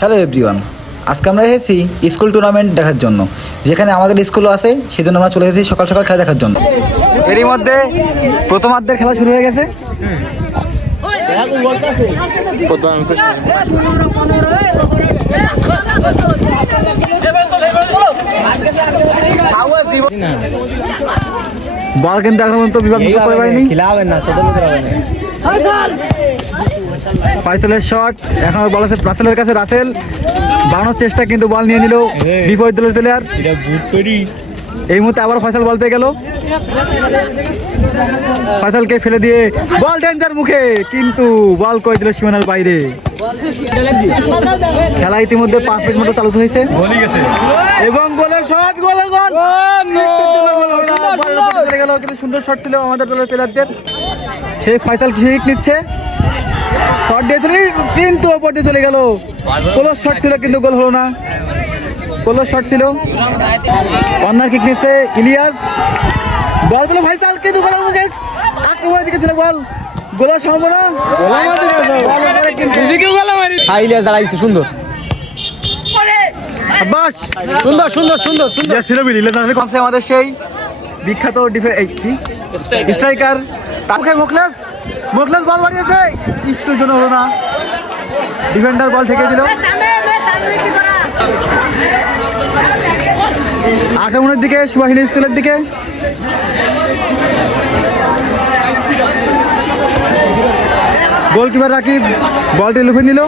Hello everyone, আজকে আমরা এসেছি স্কুল টুর্নামেন্ট দেখার জন্য, যেখানে আমাদের স্কুলও আছে। সেজন্য আমরা চলে এসেছি সকাল সকাল খেলা দেখার জন্য। এরই মধ্যে প্রথমার্ধের খেলা শুরু হয়ে গেছে। বল কিন্তু এখন পর্যন্ত বিভাগ করে পারেনি। ফাইসালের শট, এখন বল আছে রাসেলের কাছে। রাসেল বাড়ানোর চেষ্টা, কিন্তু বল নিয়ে নিল বিপরীত দলের প্লেয়ার। এই মুহূর্তে আবার ফয়সাল বল পেয়ে গেল। ফয়সালকে ফেলে দিয়ে বল ডেঞ্জার মুখে, কিন্তু বল করে দিল সীমানার বাইরে। খেলা ইতিমধ্যে 5 মিনিট মতো চালু হয়েছে এবং গোলের শট, গোলের গোল চলে গেল। কিন্তু সুন্দর শট ছিল আমাদের দলের প্লেয়ারদের। সেই ফয়সাল হিট নিচ্ছে, শট দিয়েছিল কিন্তু ওপর দিয়ে চলে গেল। ক্লোজ শট ছিল কিন্তু গোল হলো না। ক্লোজ শট ছিল। কর্নার কিক নিচ্ছে ইলিয়াস, বল পেল ফয়সাল, কিন্তু গোলের মুখে আক্রমণের দিকে ছিল বল। গোলের সম্ভাবনা, ইলিয়াস দাঁড়াইছে সুন্দর। সুন্দর সুন্দর সুন্দর সুন্দর ছিল। আমাদের সেই বিখ্যাত স্ট্রাইকার মোখলেস, মোখলেস বল বাড়িয়েছে, একটুর জন্য হলো না। ডিফেন্ডার বল থেকে দিল। আক্রমণের দিকে সুবাহিনী স্কুলের দিকে। গোলকিপার রাকিব বলটি লুফে নিল।